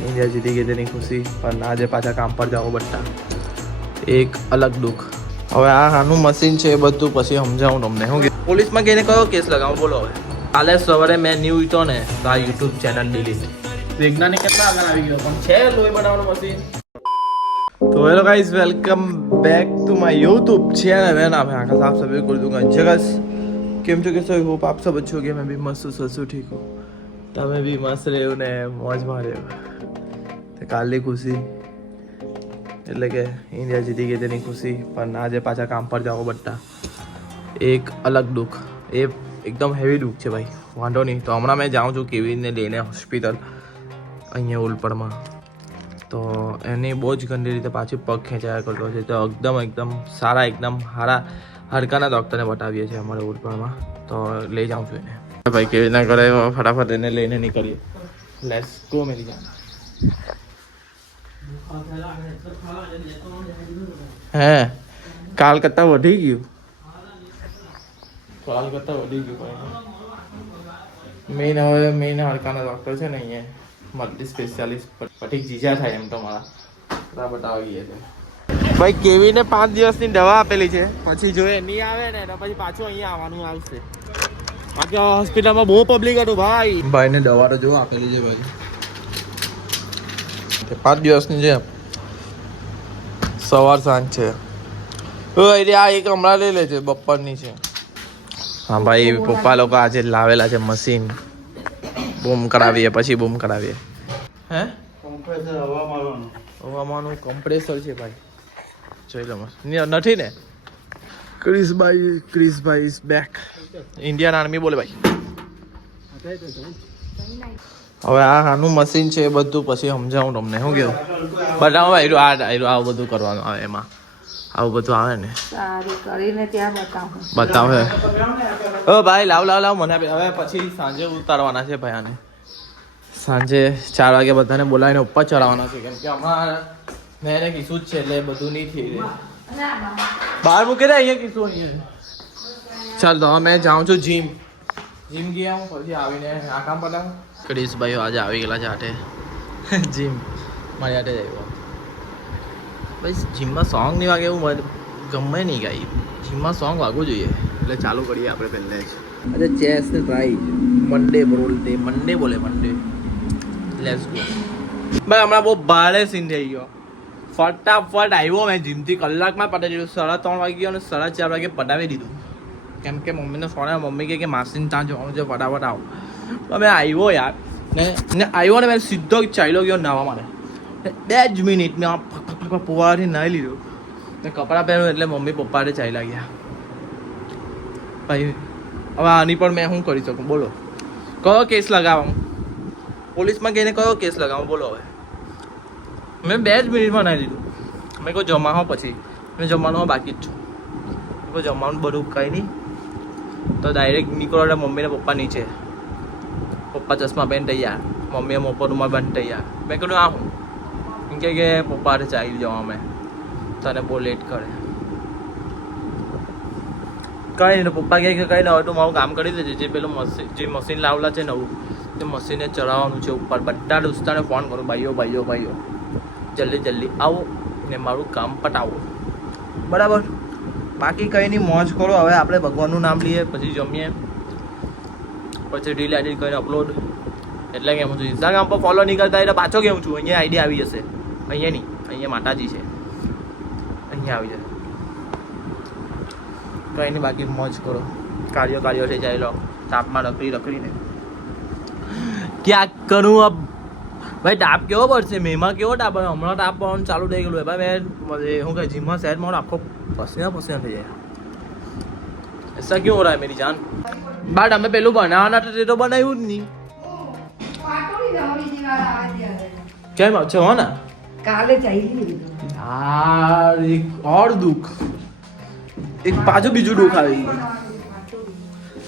India जीती गई तेनी खुशी पर आज पाछा काम पर जाओ बट्टा एक अलग दुख। હવે આનું મશીન છે એ બધું પછી સમજાવું તમને। હું પોલીસમાં ગઈને કયો કેસ લગાવું બોલો? હવે કાલે સવારે મેં ન્યૂઝ તો ને તો આ યુટ્યુબ ચેનલ ડિલીટ વૈજ્ઞાનિક કેટલા આગળ આવી ગયો પણ છે લોહી બનાવવાનું મશીન। तो hello guys welcome back to my YouTube channel. मेरा नाम है आकाश, आप सभी को दूंगा जगस। केम छो कैसे होप आप सब अच्छे होगे। मैं भी मस्त ससु ठीक हूँ, તમે બી મસ્ત રહ્યો ને મોજમાં રહ્યો। તો કાલની ખુશી એટલે કે ઇન્ડિયા જીતી ગઈ તેની ખુશી પણ આજે પાછા કામ પર જાઓ બટ્ટા એક અલગ દુઃખ। એ એકદમ હેવી દુઃખ છે ભાઈ, વાંધો નહીં। તો હમણાં મેં જાઉં છું કેવીનને લઈને હોસ્પિટલ અહીંયા ઉલપડમાં। તો એની બહુ જ ગંદી રીતે પાછી પગ ખેંચાયા કરતો છે। તો એકદમ સારા હારા હાડકાના ડૉક્ટરને બતાવીએ છીએ અમારે ઉલપડમાં। તો લઈ જાઉં છું એને ભાઈ કેવી રીતના કરે ફટાફટ એને લઈને નીકળીએ। લેટ્સ ગો મેરી જાન। હે કાલ કરતાં વધી ગયું, મેઇન હાડકાના ડૉક્ટર છે ને અહીંયા મલ્ટી સ્પેશિયાલિસ્ટ પઠીક જીજા થાય એમ તો મારા બતાવી ગયા છે ભાઈ। કેવીને 5 દિવસની દવા આપેલી છે, પછી જો એ નહીં આવે ને તો પછી પાછું અહીંયા આવવાનું આવશે। બાકી હોસ્પિટલમાં બહુ પબ્લિક હતું ભાઈને દવા તો જો આપેલી છે ભાઈ, 5 દિવસની છે, સવાર સાંજ છે। આ એક હમણાં લઈ લે છે, બપોરની છે। હા ભાઈ પપ્પા લોકો આજે લાવેલા છે મશીન, બૂમ કરાવીએ પછી બૂમ કરાવીએ। હે કમ્પ્રેસર હવામાનું કમ્પ્રેસર છે ભાઈ, જોઈ લો મસ્ત નથી ને। ક્રિસભાઈ ઇઝ બેક, ઇન્ડિયન આર્મી બોલે ભાઈ। હવે આનું મશીન છે એ બધું પછી સમજાવું તમને। શું કેવું બતાવો ભાઈ, આવું બધું કરવાનું આવે, એમાં આવું બધું આવે ને બતાવે। ઓ ભાઈ લાવ મને હવે પછી સાંજે ઉતારવાના છે ભાઈ આને। સાંજે 4 વાગે બધાને બોલાવીને ઉપર ચડાવવાના છે, કેમ કે હમણાં મેં એને કીધું જ છે એટલે બધું નહીં થઈ રહે। બહાર મૂકી દે અહીંયા કીધું અહીંયા। ચાલ તો મેં જાઉં છું જીમ ગયા હું, પછી આવીને આ કામ પતાવું। ક્રિશભાઈ આજે આવી ગયેલા છે આટે જીમ મારી આટે જાય ભાઈ। જીમમાં સોંગ નહીં વાગે એવું ગમે નહીં ગાઈ, જીમમાં સોંગ વાગવું જોઈએ એટલે ચાલુ કરીએ આપણે પહેલાં જ। આજે ચેસ ને ટ્રાય મંડે બોલે મંડે લેટ્સ ગો ભાઈ। હમણાં બહુ ભારે સીન થઈ ગયો, ફટાફટ આવ્યો મેં જીમથી, કલાકમાં પતાવી દીધું। 3:30 વાગી ગયો અને 4:30 વાગે પતાવી દીધું, કેમ કે મમ્મીને ફોન આવ્યો, મમ્મી કે માસીને ત્યાં જવાનું છે ફટાફટ આવો। મેં આવ્યો યાર ને આવ્યો ને મેં સીધો ચાલ્યો ગયો નાહવા માટે। 2 જ મિનિટ મેં ફક પુવાથી નાહી લીધું ને કપડાં પહેર્યું એટલે મમ્મી પપ્પાને ચાલ્યા ગયા ભાઈ। હવે આની પણ મેં શું કરી શકું બોલો? કયો કેસ લગાવું? પોલીસમાં ગઈને કયો કેસ લગાવું બોલો? હવે મેં 2 જ મિનિટમાં નાહી લીધું। મેં કોઈ જમાવો પછી મેં જમવાનું બાકી જ છું, કોઈ જમવાનું બધું કંઈ નહીં। તો ડાયરેક્ટ નીકળો એટલે મમ્મીને પપ્પા નીચે, પપ્પા ચશ્મા પહેરીને તૈયાર, મમ્મીએ મોપો રૂમાલ બાંધી તૈયાર। મેં કીધું આ હું કે પપ્પાને ચાલી જવા અમે તને બહુ લેટ કરે કંઈ નહીં। પપ્પા કહે કે કંઈ ના હોય તો મારું કામ કરી દેજે, જે પેલું મશીન લાવેલા છે નવું તે મશીને ચડાવવાનું છે ઉપર। બધા દોસ્તાને ફોન કરું, ભાઈઓ જલ્દી આવો ને મારું કામ પટાવો બરાબર। બાકી કંઈ નહીં, મોજ કરો। હવે આપણે ભગવાનનું નામ લઈએ, પછી જમીએ, પછી રીલ એડિટ કરીને અપલોડ। એટલે કેમ છું ઇન્સ્ટાગ્રામ પર ફોલો નહીં કરતા એટલે પાછો કેમ છું, અહીંયા આઈડી આવી જશે, અહીંયા નહીં, અહીંયા માતાજી છે, અહીંયા આવી જશે। કંઈ નહીં, બાકી મોજ કરો, કાર્યો થઈ જાય લો તાપમાં રખડીને ક્યાં કરું અબ ભાઈ। તાપ કેવો પડશે, મેમાં કેવો તાપ, હમણાં તાપ પડવાનું ચાલુ થઈ ગયેલું ભાઈ। મેં શું કહે જીમમાં શહેર મારો આખો પસીના થઈ જાય। એસા ક્यों हो रहा है मेरी जान? બટ અમે પેલું બનાવવાના તો તે તો બનાવ્યું જ નહીં। કેમ છે હો ને કાલે ચાલી યાર એક ઓર દુઃખ, એક પાછું બીજું દુઃખ આવી ગયું।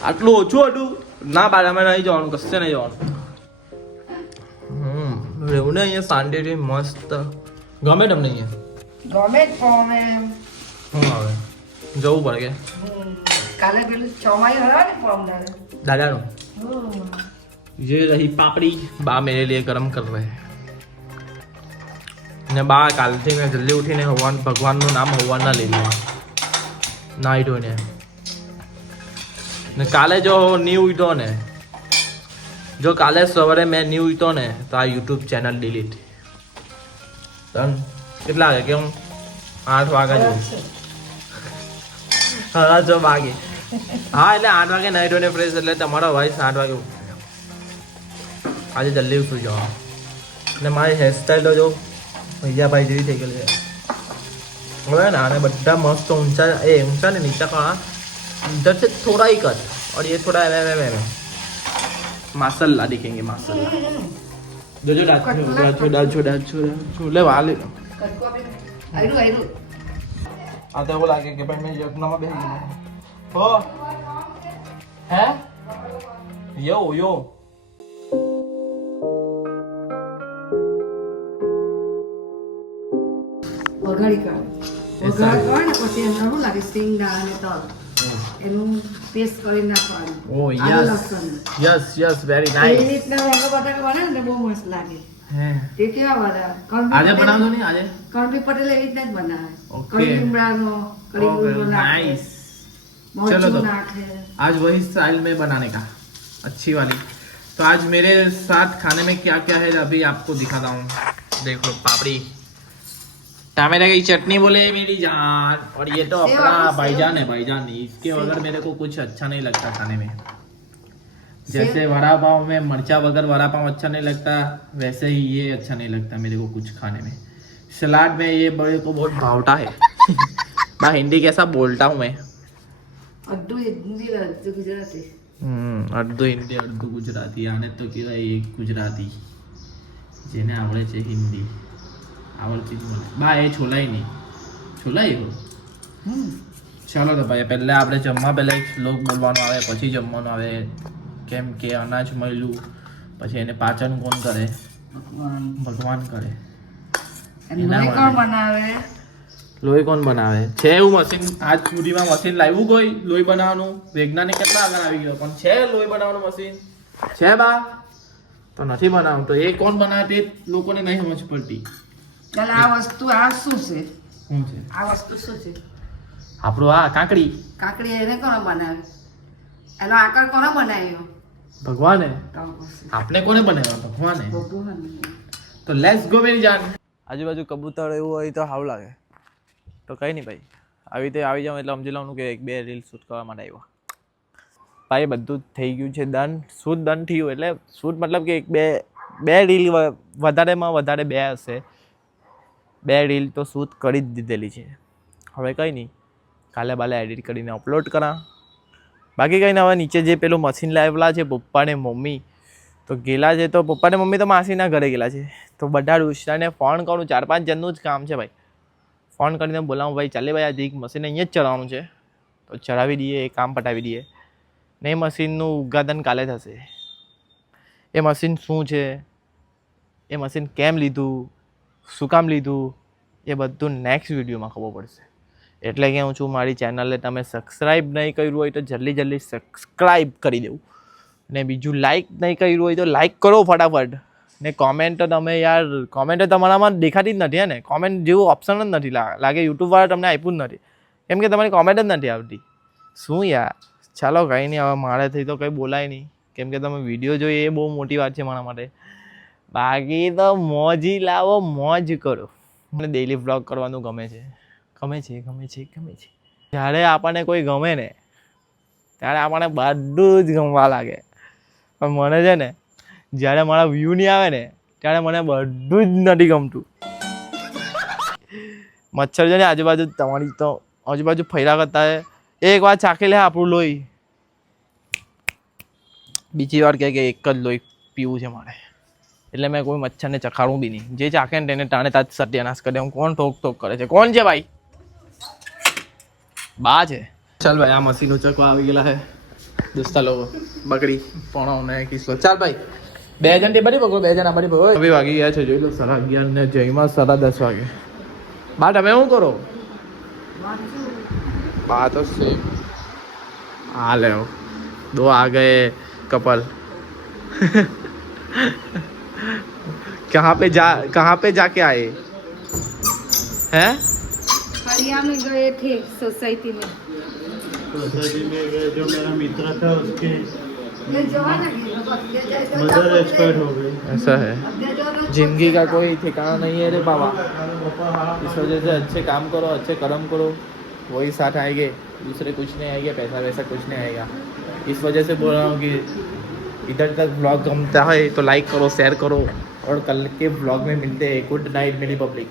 આટલું ઓછું હતું ના, બારામાં નહીં જવાનું, કશે નહીં જવાનું। રહેવું ને અહીંયા શાંતિથી મસ્ત ગમે તમને અહીંયા? ગમે શું આવે જવું પડે કે કાલે પેલું ચોમાઈ હરા ને દાદાનું ये रही पापड़ी बा मेरे लिए गरम कर रहे हैं। ને બા કાલથી મેં જલ્દી ઉઠીને ભગવાનનું નામ હવાના લઈ લે નાઈ ધોઈને ને કાલે જો નહીં ઉઠ્યો ને જો કાલે સવારે મેં નહીં ઉઠ્યો ને તો આ યુટ્યુબ ચેનલ ડિલીટ ડન કેટલા વાગે કેમ 8 વાગે જો હા 6 વાગે હા એટલે 8 વાગે નાઈ ધોઈને ફ્રેશ એટલે તમારો વોઇસ 8 વાગે ઉઠે આજે જલ્દી ઉઠી જાઓ ને મારી હેરસ્ટાઈલ તો જો ભૈયા ભાઈ જેવી થઈ ગયેલી છે હવે ना आने बड़ा मस्त ऊंचा ऊंचा नहीं नीचा का इधर से थोड़ा ही कट और ये थोड़ा एम माशाल्लाह दिखेंगे माशाल्लाह जो जो डाचो ले वाले આયરું આ તો એવું લાગે કે ભાઈ મેં યજ્ઞમાં બેસી ગયો હો હે યો વઘારી કાઢ વઘાર કરે ને પછી એમ શું લાગે સિંગદાણા અને તલ એનું પેસ્ટ કરી નાખવાનું ઓ આદુ યસ લસણ યસ વેરી એ નાઇસ રીતના વાંગા બટાકા બને ને બહુ મસ્ત લાગે હે તે કેવા વાળા આજે બનાવજો નહીં આજે કર્ણભી પટેલ એવી રીતના જ બનાવે Okay. કઢી લીમડાનો કઢી ગુંદો નાખે नाइस મરચું चलो तो નાખે आज वही स्टाइल में बनाने का अच्छी वाली तो आज मेरे साथ खाने में क्या क्या है अभी आपको दिखाता हूँ देख लो पापड़ी टमाटर की चटनी बोले मेरी जान और ये तो सेव अपना सेव। भाईजान है भाईजान इसके सेव। बगैर मेरे को कुछ अच्छा नहीं लगता खाने में सेव। जैसे वड़ा पाव में मर्चा वगैरह वड़ा पाव अच्छा नहीं लगता वैसे ही ये अच्छा नहीं लगता मेरे को कुछ खाने में सलाद में ये बड़े को बहुत भावता है मैं हिंदी कैसा बोलता हूँ मैं અડધું હિન્દી અડધું ગુજરાતી અડધું હિન્દી અડધું ગુજરાતી આને તો કહેવાય એક ગુજરાતી જેને આવડે છે હિન્દી આવડતી જ બોલે બા એ છોલાય નહીં છોલાય હો ચાલો તો ભાઈ પહેલાં આપણે જમવા પહેલાં એક શ્લોક બોલવાનો આવે પછી જમવાનું આવે કેમ કે અનાજ મળ્યું પછી એને પાચન કોણ કરે ભગવાન કરે એનું કોણ બનાવે લોહી કોણ બનાવે છે એવું મશીન આજ સુધીમાં મશીન લાવ્યું કોઈ લોહી બનાવવાનું વૈજ્ઞાનિક કેટલા આગળ આવી ગયો પણ છે લોહી બનાવવાનું મશીન છે બા તો નથી બનાવવું તો એ કોણ બનાવે તે લોકોને નહીં સમજ પડતી ચાલ આ વસ્તુ આ શું છે શું છે આ વસ્તુ શું છે આપણું આ કાકડી કાકડી એને કોણ બનાવે એનો આકાર કોણ બનાવ્યો ભગવાને તો પછી આપને કોને બનાવ્યા ભગવાને ભગવાન તો લેટ્સ ગો મેરી જાન આજુબાજુ કબૂતર એવું હોય તો સારું લાગે તો કંઈ નહીં ભાઈ આવી રીતે આવી જાઉં એટલે સમજી લઉં કે 1-2 રીલ શૂટ કરવા માટે આવ્યો ભાઈ બધું જ થઈ ગયું છે ડન શૂટ ડન થયું એટલે શૂટ મતલબ કે 1-2 રીલ વધારેમાં વધારે 2 હશે 2 રીલ તો શૂટ કરી જ દીધેલી છે હવે કંઈ નહીં કાલે બાલે એડિટ કરીને અપલોડ કરા બાકી કંઈ નહીં હવે નીચે જે પેલું મશીન લાવેલા છે પપ્પા ને મમ્મી તો ગયેલા છે તો પપ્પા ને મમ્મી તો માસીના ઘરે ગયેલા છે તો બધા દોસ્તારને ફોન કરું 4-5 જણનું જ કામ છે ભાઈ ફોન કરીને બોલાવું ભાઈ ચાલે ભાઈ આજે એક મશીન અહીંયા જ ચલાવવાનું છે તો ચલાવી દઈએ એ કામ પટાવી દઈએ ને એ મશીનનું ઉદ્ઘાટન કાલે થશે એ મશીન શું છે એ મશીન કેમ લીધું શું કામ લીધું એ બધું નેક્સ્ટ વિડીયોમાં ખબર પડશે એટલે કે હું છું મારી ચેનલને તમે સબસ્ક્રાઈબ નહીં કર્યું હોય તો જલ્દી સબસ્ક્રાઈબ કરી દેવું ને બીજું લાઈક નહીં કર્યું હોય તો લાઈક કરો ફટાફટ ને કોમેન્ટ તો તમે યાર કોમેન્ટ તમારામાં દેખાતી જ નથી હે ને કોમેન્ટ જેવું ઓપ્શન જ નથી લાગે યુટ્યુબવાળા તમને આપ્યું જ નથી કેમ કે તમારી કોમેન્ટ જ નથી આવતી શું યાર ચાલો કંઈ નહીં હવે મારેથી તો કંઈ બોલાય નહીં કેમ કે તમે વિડીયો જોઈએ એ બહુ મોટી વાત છે મારા માટે બાકી તો મોજી લાવો મોજ કરો મને ડેઈલી વ્લોગ કરવાનું ગમે છે જ્યારે આપણને કોઈ ગમે ને ત્યારે આપણને બધું જ ગમવા લાગે પણ મને છે ને જ્યારે મારા વ્યૂ નહીં આવે ને ત્યારે મને બધું જ નથી ગમતું મચ્છર છે ને આજુબાજુ તમારી તો આજુબાજુ ફર્યા કરતા એક વાર ચાખી લે આપણું લોહી બીજી વાર કહે કે એક જ લોહી પીવું છે મારે એટલે મેં કોઈ મચ્છરને ચખાડું બી નહીં જે ચાખે ને તેને ટાણે તાજ સત્યાનાશ કરે હું કોણ ઠોક કરે છે કોણ છે ભાઈ બા છે ચાલ ભાઈ આ મશીન ઉચકવા આવી ગયેલા છે દોસ્તા લોકો બકરી પોણો ને કિસ્સો ચાલ ભાઈ 2 જણ તે બધી પકડો 2 જણ આ બધી પકડો હવે વાગી ગયા છે જોઈ લો 11:30 ને જયમાં 10:30 વાગે બા તમે શું કરો बा तो सेम आ ले दो आ गए कपल कहाँ पे जाके आए हैं फरिया में गए थे सोसाइटी में सोसाइटी में गए, जो मेरा मित्र था उसके ये जो है ना मदर एक्सपायर हो गई। ऐसा है, जिंदगी का कोई ठिकाना नहीं है रे बाबा। इस वजह से अच्छे काम करो, अच्छे कर्म करो, वही साथ आएंगे, दूसरे कुछ नहीं आएंगे, पैसा वैसा कुछ नहीं आएगा। इस वजह से बोल रहा हूँ कि इधर तक ब्लॉग जमता है तो लाइक करो, शेयर करो, और कल के ब्लॉग में मिलते हैं। गुड नाइट मेरी पब्लिक।